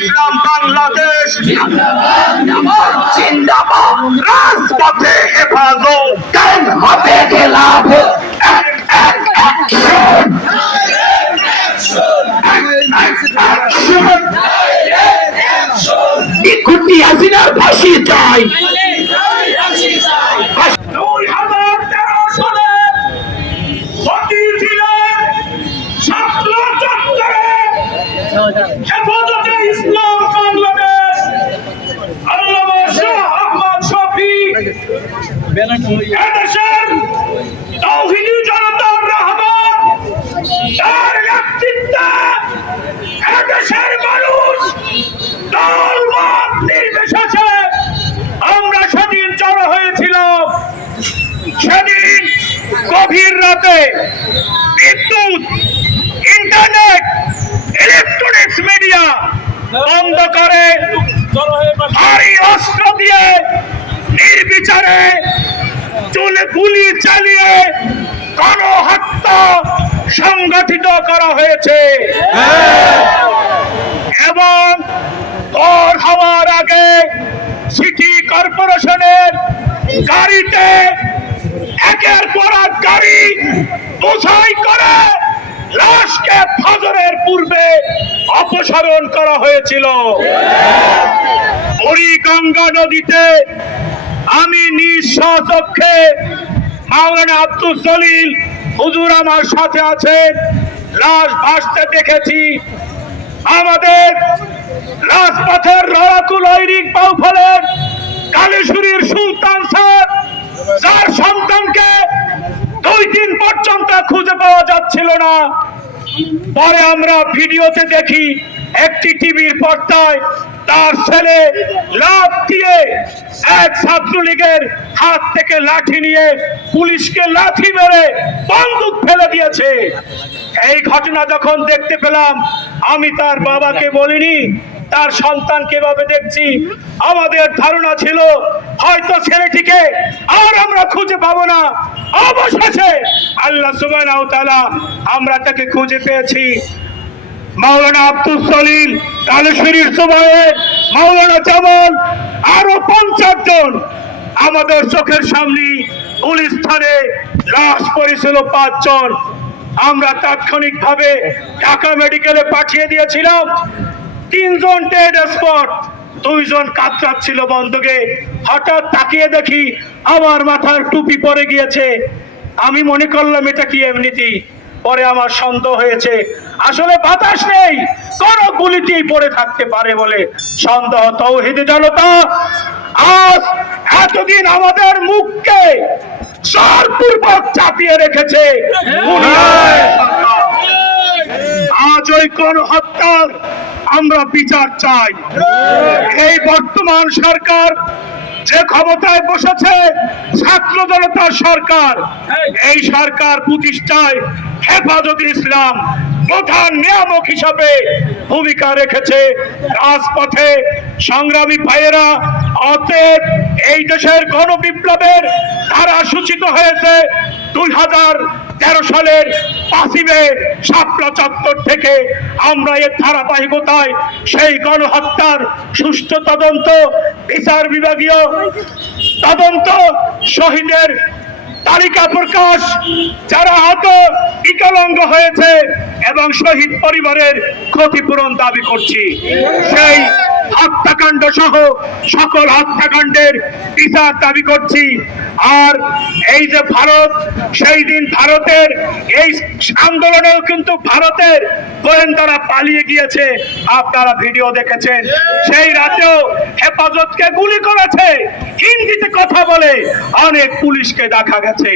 ইসলাম বাংলাদেশ। জিন্দাবাদ রাজপথে হেফাজত। কায়েম হবে খেলাফ হাসিনার ফাঁসি চাই। হাজার ইসলাম বাংলাদেশ। আল্লামা শাহ আহমদ শফি। এদেশের তৌহিদি জনতার রহমান তার নেতৃত্বে এদেশের মানুষ দল নির্বিশেষে আমরা সেদিন জড়ো হয়েছিলাম। সেদিন গভীর রাতে বিদ্যুৎ, ইন্টারনেট ইলেকট্রনিক্স মিডিয়া ভারী অস্ত্র দিয়ে নির্বিচারে চলে গুলি চালিয়ে গণহত্যা সংগঠিত করা হয়েছে। এবং ভোর হওয়ার আগে সিটি কর্পোরেশনের গাড়িতে একের পর এক গাড়ি বোঝাই করে লাশকে পূর্বে অপসারণ করা হয়েছিল। বুড়িগঙ্গা নদীতে আমি নিঃসচক্ষে মাওলানা আব্দুল জলিল হুজুর আমার সাথে আছেন। লাশ ভাসতে দেখেছি। আমাদের রাজপথের রড়াকুল ঐরিক বাউফলের কালেশ্বরীর সুলতান স্যার, যার সন্তানকে দুই দিন পর্যন্ত খুঁজে পাওয়া যাচ্ছিল না। পরে আমরা ভিডিওতে দেখি একটি টিভির পর্দায় তার ছেলে লাভ দিয়ে এক ছাত্রলীগের হাত থেকে লাঠি নিয়ে পুলিশকে লাঠি মেরে বন্দুক ফেলে দিয়েছে। এই ঘটনা যখন দেখতে পেলাম, আমি তার বাবাকে বলিনি, তার সন্তানকে ভাবে দেখছি। আমাদের ধারণা ছিল, হয়তো ছেলেটিকে আর আমরা খুঁজে পাবো না। অবশেষে আল্লাহ ওয়া আমরা তাকে খুঁজে পেয়েছি। মাওলানা আব্দুল সলিম কালেশ্বরীর সুবাইয়ের মাওলানা জামাল আরও পঞ্চাশ জন আমাদের চোখের সামনে গুলিস্থানে লাশ পড়েছিল পাঁচজন। আমরা তাৎক্ষণিকভাবে ঢাকা মেডিকেলে পাঠিয়ে দিয়েছিলাম। তিনজন ডেড স্পট, দুইজন কাতরাচ্ছিল বন্ধকে হঠাৎ তাকিয়ে দেখি আমার মাথার টুপি পরে গিয়েছে। আমি মনে করলাম এটা কি এমনিতেই? পরে আমার সন্দেহ হয়েছে আসলে বাতাস নেই কোন গুলিতেই পড়ে থাকতে পারে বলে সন্দেহ। তৌহিদি জনতা আজ এতদিন আমাদের মুখকে জোরপূর্বক চাপিয়ে রেখেছে আজ ওই কোন হত্যার আমরা বিচার চাই। এই বর্তমান সরকার যে ক্ষমতায় বসেছে ছাত্র জনতার সরকার। এই সরকার প্রতিষ্ঠায় হেফাজত ইসলাম প্রধান নিয়ামক হিসাবে ভূমিকা রেখেছে। রাজপথে সংগ্রামী ভাইয়েরা, অতএব এই দেশের গণবিপ্লবের ধারা সূচিত হয়েছে। দুই হাজার তেরো সালের পাঁচিমে শাপলা চত্বর থেকে আমরা এর ধারাবাহিকতায় সেই গণহত্যার সুষ্ঠু তদন্ত বিচার বিভাগীয় তদন্ত শহীদের তালিকা প্রকাশ, যারা আহত, বিকলাঙ্গ হয়েছে এবং শহীদ পরিবারের ক্ষতিপূরণ দাবি করছি। সেই হত্যাকাণ্ড সহ সকল হত্যাকাণ্ডের বিচার দাবি করছি। আর এই যে ভারত, সেই দিন ভারতের এই আন্দোলনেও কিন্তু ভারতের গোয়েন্দারা পালিয়ে গিয়েছে। আপনারা ভিডিও দেখেছেন। সেই রাতেও হেফাজতকে গুলি করেছে। হিন্দিতে কথা বলে অনেক পুলিশকে দেখা গেছে।